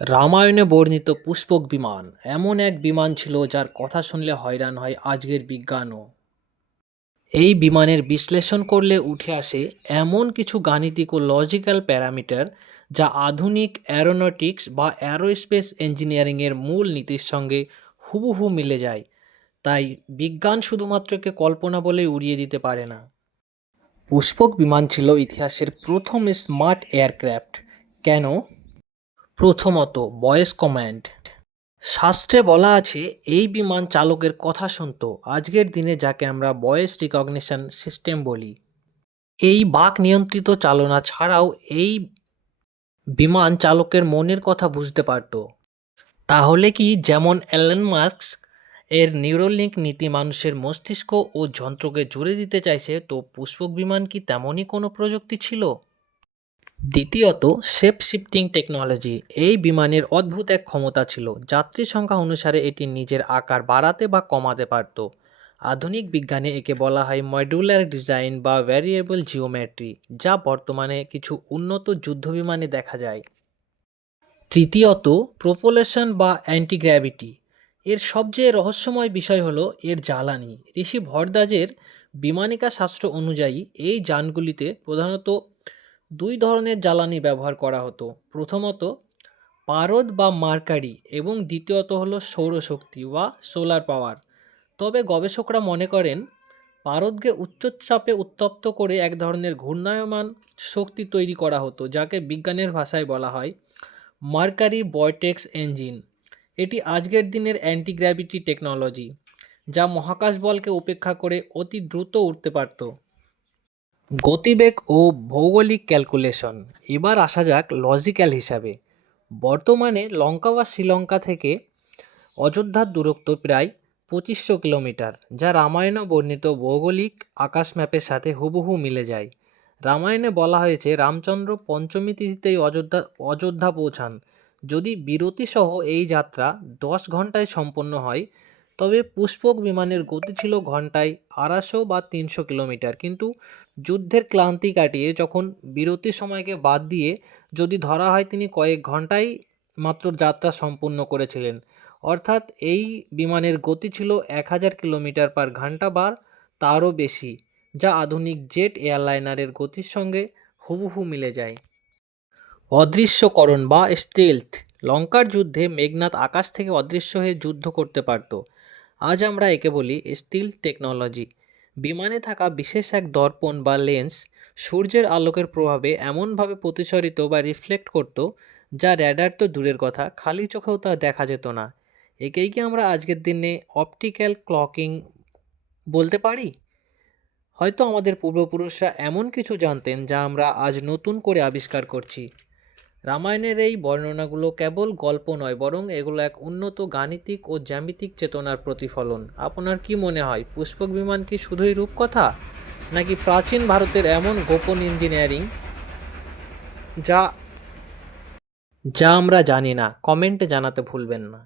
রামায়ণে বর্ণিত পুষ্পক বিমান এমন এক বিমান ছিল যার কথা শুনলে হয়রান হয় আজকের বিজ্ঞানও। এই বিমানের বিশ্লেষণ করলে উঠে আসে এমন কিছু গাণিতিক ও লজিক্যাল প্যারামিটার যা আধুনিক অ্যারোনটিক্স বা অ্যারোস্পেস ইঞ্জিনিয়ারিংয়ের মূল নীতির সঙ্গে হুবহু মিলে যায়। তাই বিজ্ঞান শুধুমাত্র একে কল্পনা বলেই উড়িয়ে দিতে পারে না। পুষ্পক বিমান ছিল ইতিহাসের প্রথম স্মার্ট এয়ারক্রাফট। কেন? প্রথমত, ভয়েস কমান্ড। শাস্ত্রে বলা আছে এই বিমান চালকের কথা শুনতো, আজকের দিনে যাকে আমরা ভয়েস রিকগনিশন সিস্টেম বলি। এই বাক নিয়ন্ত্রিত চালনা ছাড়াও এই বিমান চালকের মনের কথা বুঝতে পারত। তাহলে কি যেমন এলন মাস্ক এর নিউরোলিঙ্ক নীতি মানুষের মস্তিষ্ক ও যন্ত্রকে জুড়ে দিতে চাইছে, তো পুষ্পক বিমান কি তেমনই কোনো প্রযুক্তি ছিল? দ্বিতীয়ত, শেপ শিফটিং টেকনোলজি। এই বিমানের অদ্ভুত এক ক্ষমতা ছিল, যাত্রী সংখ্যা অনুসারে এটি নিজের আকার বাড়াতে বা কমাতে পারত। আধুনিক বিজ্ঞানে একে বলা হয় মডুলার ডিজাইন বা ভ্যারিয়েবল জিওমেট্রি, যা বর্তমানে কিছু উন্নত যুদ্ধবিমানে দেখা যায়। তৃতীয়ত, প্রোপোলেশন বা অ্যান্টিগ্র্যাভিটি। এর সবচেয়ে রহস্যময় বিষয় হলো এর জ্বালানি। ঋষি ভরদ্বাজের বিমানিকা শাস্ত্র অনুযায়ী এই যানগুলিতে প্রধানত দুই ধরনের জ্বালানি ব্যবহার করা হতো। প্রথমত পারদ বা মার্কারি, এবং দ্বিতীয়ত হলো সৌরশক্তি বা সোলার পাওয়ার। তবে গবেষকরা মনে করেন পারদকে উচ্চচাপে উত্তপ্ত করে এক ধরনের ঘূর্ণায়মান শক্তি তৈরি করা হতো, যাকে বিজ্ঞানের ভাষায় বলা হয় মার্কারি ভর্টেক্স ইঞ্জিন। এটি আজকের দিনের অ্যান্টিগ্র্যাভিটি টেকনোলজি, যা মহাকাশ বলকে উপেক্ষা করে অতি দ্রুত উঠতে পারত। গতিবেগ ও ভৌগোলিক ক্যালকুলেশন। এবার আসা যাক লজিক্যাল হিসাবে। বর্তমানে লঙ্কা বা শ্রীলঙ্কা থেকে অযোধ্যার দূরত্ব প্রায় 2500 কিলোমিটার, যা রামায়ণে বর্ণিত ভৌগোলিক আকাশ ম্যাপের সাথে হুবহু মিলে যায়। রামায়ণে বলা হয়েছে রামচন্দ্র পঞ্চমী তিথিতেই অযোধ্যা পৌঁছান। যদি বিরতিসহ এই যাত্রা 10 ঘন্টায় সম্পন্ন হয়, তবে পুষ্পক বিমানের গতি ছিল ঘন্টায় 250 বা 300 কিলোমিটার। কিন্তু যুদ্ধের ক্লান্তি কাটিয়ে যখন বিরতির সময়কে বাদ দিয়ে যদি ধরা হয়, তিনি কয়েক ঘন্টায় মাত্র যাত্রা সম্পূর্ণ করেছিলেন। অর্থাৎ এই বিমানের গতি ছিল 1000 কিলোমিটার পার ঘন্টা বা তারও বেশি, যা আধুনিক জেট এয়ারলাইনারের গতির সঙ্গে হুবহু মিলে যায়। অদৃশ্যকরণ বা স্টেলথ। লঙ্কার যুদ্ধে মেঘনাদ আকাশ থেকে অদৃশ্য হয়ে যুদ্ধ করতে পারত। আজ আমরা একে বলি স্টিলথ টেকনোলজি। বিমানে থাকা বিশেষ এক দর্পণ বা লেন্স সূর্যের আলোকের প্রভাবে এমনভাবে প্রতিসরিত বা রিফ্লেক্ট করত, যা র্যাডার তো দূরের কথা, খালি চোখেও তা দেখা যেত না। একেই কি আমরা আজকের দিনে অপটিক্যাল ক্লকিং বলতে পারি? হয়তো আমাদের পূর্বপুরুষরা এমন কিছু জানতেন যা আমরা আজ নতুন করে আবিষ্কার করছি। রামায়ণের এই বর্ণনাগুলো কেবল গল্প নয়, বরং এগুলো এক উন্নত গাণিতিক ও জ্যামিতিক চেতনার প্রতিফলন। আপনার কি মনে হয়, পুষ্পক বিমান কি শুধুই রূপকথা, নাকি প্রাচীন ভারতের এমন গোপন ইঞ্জিনিয়ারিং যা যা আমরা জানি না? কমেন্টে জানাতে ভুলবেন না।